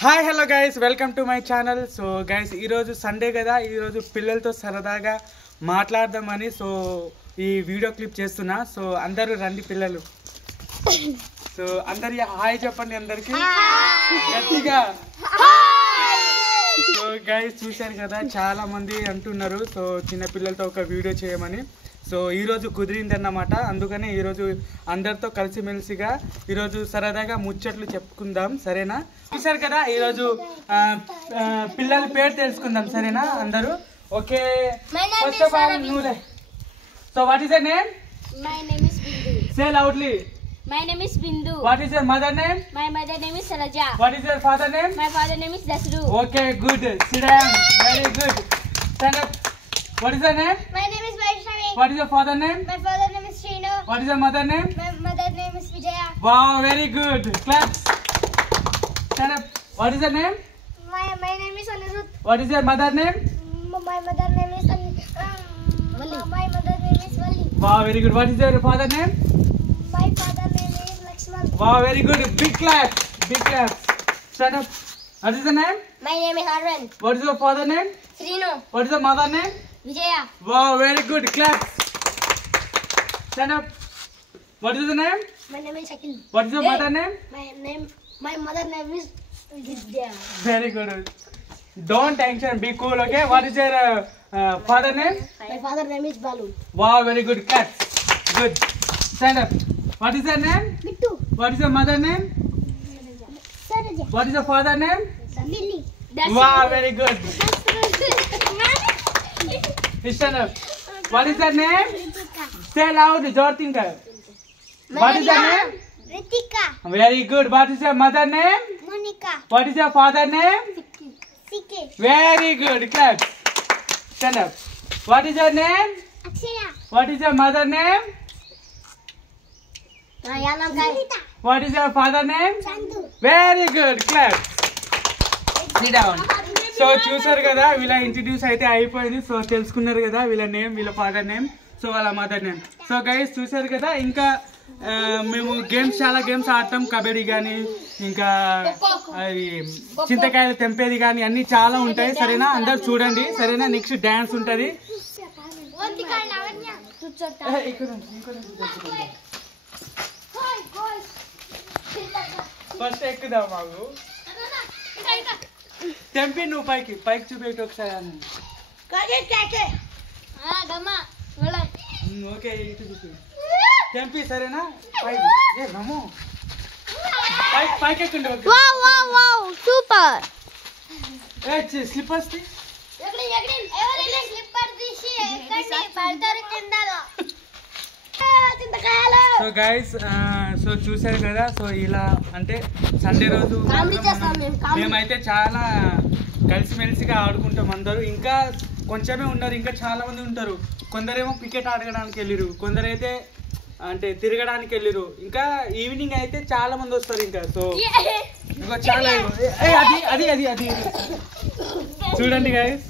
Hi hello guys, welcome to my channel. So guys, ఈరోజు Sunday కదా, ఈరోజు పిల్లలతో సరదాగా మాట్లాడదామని సో ఈ వీడియో క్లిప్ చేస్తున్నా. సో అందరూ రండి పిల్లలు. సో అందరి హాయ్ చెప్పండి అందరికి గట్టిగా. సో గైస్ చూశారు కదా, చాలా మంది అంటున్నారు సో చిన్న పిల్లలతో ఒక వీడియో చేయమని. సో ఈరోజు కుదిరిందన్నమాట, అందుకనే ఈరోజు అందరితో కలిసిమెలిసిగా ఈరోజు సరదాగా ముచ్చట్లు చెప్పుకుందాం, సరేనా? చూసారు కదా, ఈరోజు పిల్లల పేరు తెలుసుకుందాం, సరేనా అందరూ? ఓకే, ఫస్ట్ ఆఫ్ ఆల్ నువ్వు. So what is your name? My name is Bindu. Say loudly. My name is Bindu. What is your mother name? My mother name is Salaja. What is your father name? My father name is Dasru. Okay, good. SIT down. Very good. Stand up. What is your name? My name is Vaishnavi. What is your father name? My father name is Srinu. What is your mother name? My mother name is Vijaya. Wow, very good. Claps. Stand up. What is your name? My name is Anirudh. What is your mother name? My mother name is My mother name is Valli. Wow, very good. What is your father name? My father name is Lakshman. Wow, very good. Big clap. Big claps. Stand up. What is your name? My name is Arvind. What is your father name? Srinu. What is your mother name? Vijaya. Wow, very good. Claps. Stand up. What is your name? My name is Shakil. What is your mother name? My mother name is Vidya. Very good. Don't tension. Be cool, okay? What is your father name? My father name is Balu. Wow, very good. Claps. Good. Stand up. What is your name? Bittu. What is your mother name? Saraja. What is your father name? Lily. Wow, very good. Stand up. What is your name? Say loud, Jortinka. What is your name? Ritika. Very good. What is your mother name? Monica. What is your father name? Sike. Very good. Clap. Stand up. What is your name? Akshaya. What is your mother name? Rita. What is your father name? Chandu. Very good. Clap. Sit down. So చూసారు కదా, వీళ్ళ introduce అయితే అయిపోయింది. So తెలుసుకున్నారు కదా వీళ్ళ name, వీళ్ళ father name, so వాళ్ళ మదర్ నేమ్. సో గైస్ చూసారు కదా, ఇంకా మేము గేమ్స్, చాలా గేమ్స్ ఆడతాం. కబడ్డీ కానీ, ఇంకా అవి చింతకాయలు తెంపేది కానీ అన్ని చాలా ఉంటాయి, సరేనా? అందరు చూడండి, సరేనా? నెక్స్ట్ డాన్స్ ఉంటుంది. ఫస్ట్ ఎక్కుదాం మాకు. తెంపి నువ్వు పైకి పైకి చూపెట్టి ఒకసారి. ఓకే, ఇటు చూపి తెంపి, సరేనా? పైకి నమ్ము, పైకి ఎక్కండి. Super. Slippers so guys, so చూసారు కదా, సో ఇలా అంటే సండే రోజు మేమైతే చాలా కలిసిమెలిసిగా ఆడుకుంటాం అందరూ. ఇంకా కొంచెమే ఉన్నారు, ఇంకా చాలా మంది ఉంటారు. కొందరేమో క్రికెట్ ఆడడానికి వెళ్ళిరు, కొందరైతే అంటే తిరగడానికి వెళ్ళిరు. ఇంకా ఈవినింగ్ అయితే చాలా మంది వస్తారు ఇంకా. సో ఇంకా చాలా అది అది అది అది చూడండి గైస్.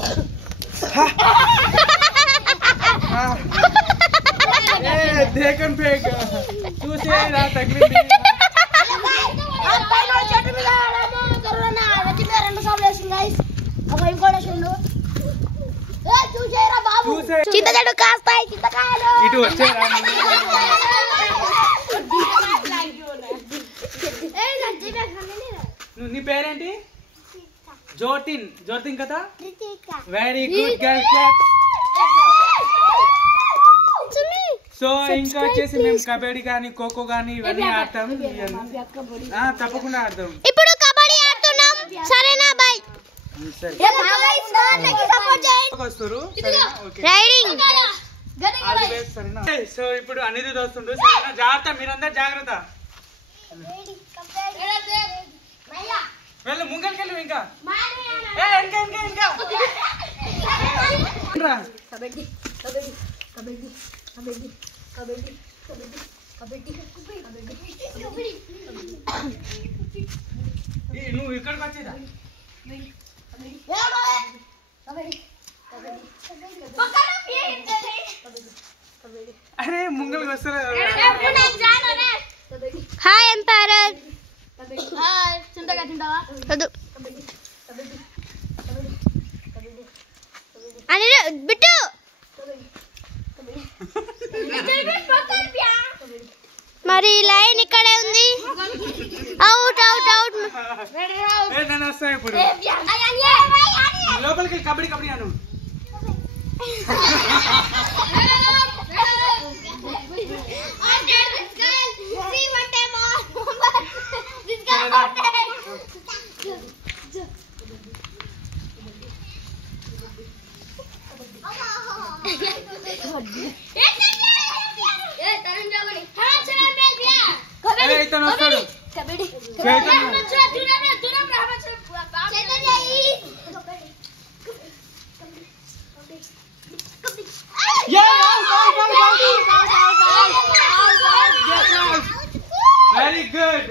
దేకన్ పేక్ చూసేరా తగిలింది. చింతచెడు కాస్తాయి చింతకాయలు. ఇటు వచ్చేరా. నీ పేరేంటి? జ్యోతిన్. జ్యోతిన్ కదా. Very good girl. Clap. So ఇంకా వచ్చేసి మేము కబడ్డీ కానీ, ఖోఖో కానీ ఇవన్నీ ఆడతాం. తప్పకుండా ఆడతాం. ఇప్పుడు కబడ్డీ ఆడుతున్నాం, సరేనా? బాయ్. సో ఇప్పుడు అనిరుద్ వస్తుండు, సరేనా? జాగ్రత్త, మీరందరూ జాగ్రత్త. వెళ్ళు, ముంగలికెళ్ళు. ఇంకా నువ్వు ఇక్కడికి వచ్చేదా? అరే ముంగలికి వస్తారా? Hi emperor. హాయ్ చింతగా తింటావా? నేను వస్తా ఇప్పుడు లోపలికి కబడ్డీ కబడ్డీ అను ఇతను వస్తాడు వెరీ గుడ్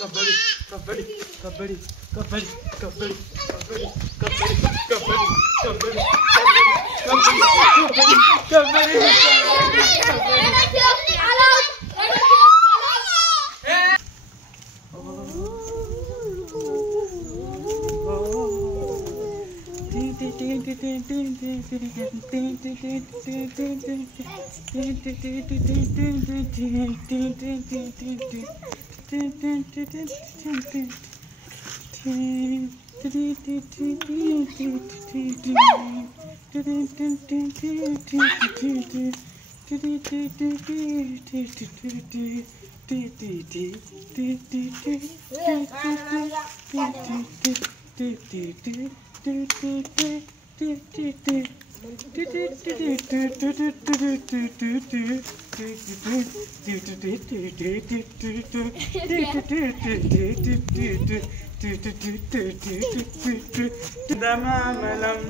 కబడ్డీ కబడ్డీ కబడ్డీ కబడ్డీ కబడ్డీ కబడ్డీ కబడ్డీ కబడ్డీ దమామలం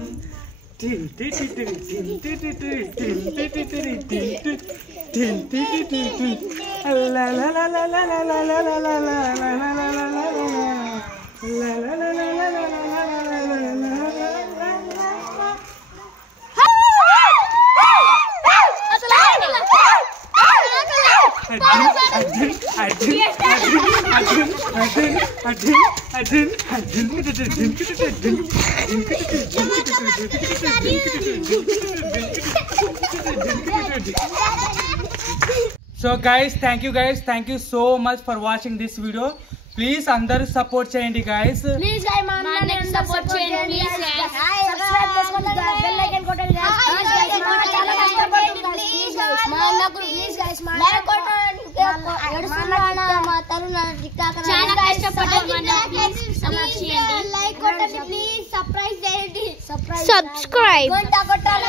So guys, thank you so much for watching this video. Please అందరూ సపోర్ట్ చేయండి guys. Please guys మన సపోర్ట్ చేయండి please guys. సబ్స్క్రైబ్ చేసుకోండి బెల్ ఐకాన్ కొట్టండి guys. చాలా కష్టపడుతున్నారు please guys. మనకు please guys లైక్ కొట్టండి. మా తరుణ టిక్టాక్ చాలా కష్టపడ్డారు ప్లీజ్ సపోర్ట్ చేయండి. లైక్ కొట్టండి ప్లీజ్ సబ్స్క్రైబ్ చేయండి. సబ్స్క్రైబ్ గంట కొట్టాలి.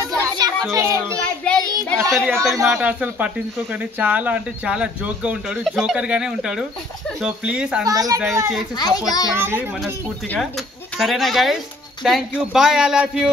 అతని మాట అసలు పట్టించుకోకండి. చాలా అంటే చాలా జోక్ గా ఉంటాడు, జోకర్ గానే ఉంటాడు. సో ప్లీజ్ అందరూ దయచేసి సపోర్ట్ చేయండి మనస్ఫూర్తిగా. సరేనా guys? Thank you, bye, I love you.